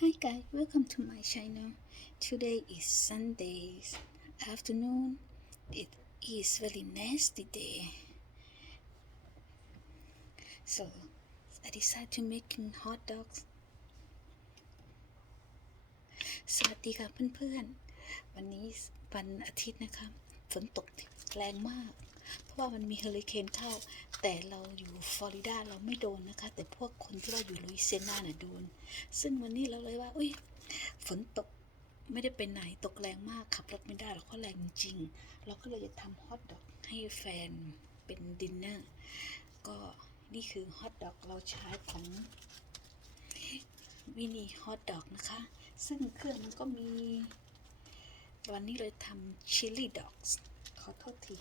Hi guys, welcome to my channel. Today is Sunday afternoon. It is very nasty day. So I decided to make hot dogs. สวัสดีค่ะเพื่อนๆวันนี้วันอาทิตย์นะคะฝนตกแรงมากเพราะว่ามันมีเฮอริเคนเข้าแต่เราอยู่ฟลอริดาเราไม่โดนนะคะแต่พวกคนที่ว่าอยู่ลุยเซียนาน่ะโดนซึ่งวันนี้เราเลยว่าอุ้ยฝนตกไม่ได้ไปไหนตกแรงมากขับรถไม่ได้หรอกเพราะแรงจริงเราก็เลยจะทำฮอทดอกให้แฟนเป็นดินเนอร์ก็นี่คือฮอทดอกเราใช้ของมินิฮอทดอกนะคะซึ่งเครื่องมันก็มีวันนี้เลยทำชิลลี่ด็อกส์ขอโทษที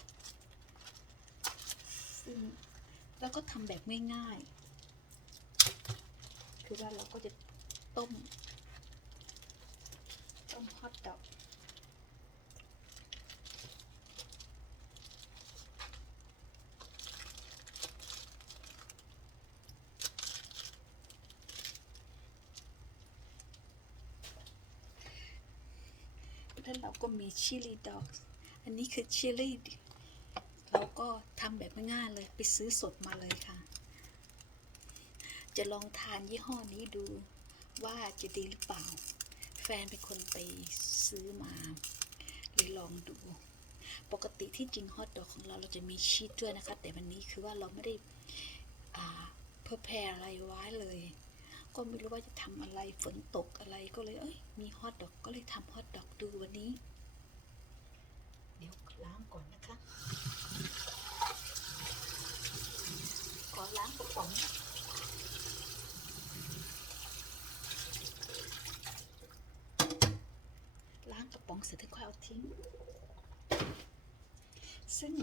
ซึ่งแล้วก็ทำแบบง่ายๆคือว่าเราก็จะต้มฮอทดอกแล้วเราก็มีชิลลี่ด็อกส์อันนี้คือชิลลี่เราก็ทำแบบง่ายๆเลยไปซื้อสดมาเลยค่ะจะลองทานยี่ห้อนี้ดูว่าจะดีหรือเปล่าแฟนเป็นคนไปซื้อมาเลยลองดูปกติที่จริงฮอทดอกของเราจะมีชีสด้วยนะคะแต่วันนี้คือว่าเราไม่ได้เพอร์แพร์อะไรไว้เลยก็ไม่รู้ว่าจะทำอะไรฝนตกอะไรก็เลยมีฮอทดอกก็เลยทำฮอทดอกดูวันนี้เดี๋ยวล้างก่อนนะคะขอล้างกระป๋องเสร็จแล้วค่อยเอาทิ้งซึ่ง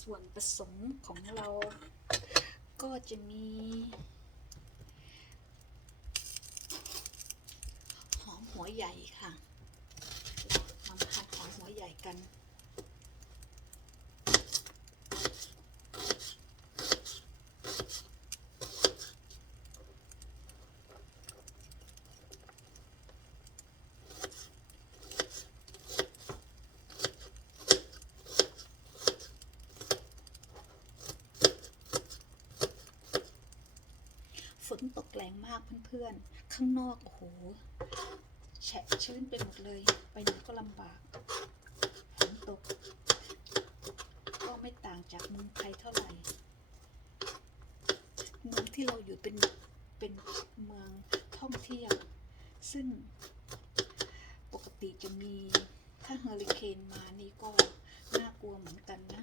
ส่วนผสมของเราก็จะมีหอมหัวใหญ่ค่ะเรามาหั่นหอมหัวใหญ่กันฝนตกแรงมากเพื่อนๆข้างนอกโอ้โหแฉะชื้นไปหมดเลยไปไหนก็ลำบากฝนตกก็ไม่ต่างจากเมืองไทยเท่าไหร่เมืองที่เราอยู่เป็นเมืองท่องเที่ยวซึ่งปกติจะมีถ้าเฮอริเคนมานี่ก็น่ากลัวเหมือนกันนะ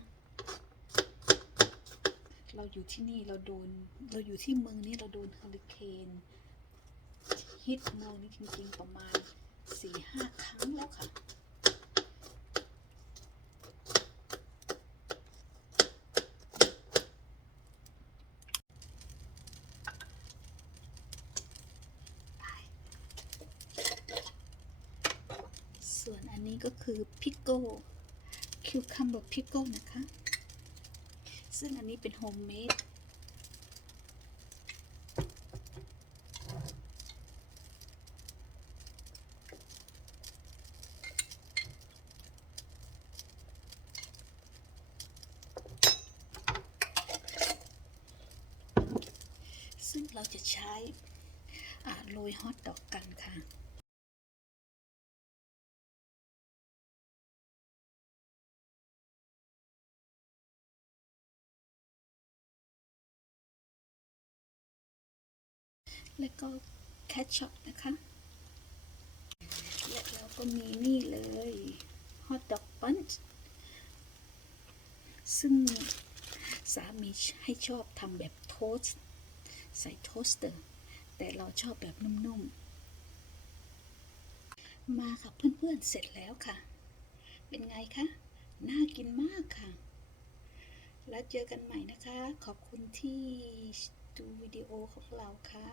เราอยู่ที่นี่เราอยู่ที่เมืองนี้เราโดนเฮอริเคนฮิตเมืองนี้จริงๆประมาณ 4-5 ครั้งแล้วค่ะส่วนอันนี้ก็คือพิกโก้คิวคัมเบอร์พิกโก้นะคะซึ่งอันนี้เป็นโฮมเมดซึ่งเราจะใช้โรยฮอทดอกกันค่ะแล้วก็แคชช็อปนะคะและเราก็มีนี่เลยฮอทดอกปั้นซึ่งสามีให้ชอบทำแบบโทสต์ใส่โทสเตอร์แต่เราชอบแบบนุ่มๆมาค่ะเพื่อนๆเสร็จแล้วค่ะเป็นไงคะน่ากินมากค่ะแล้วเจอกันใหม่นะคะขอบคุณที่ดูวิดีโอของเราค่ะ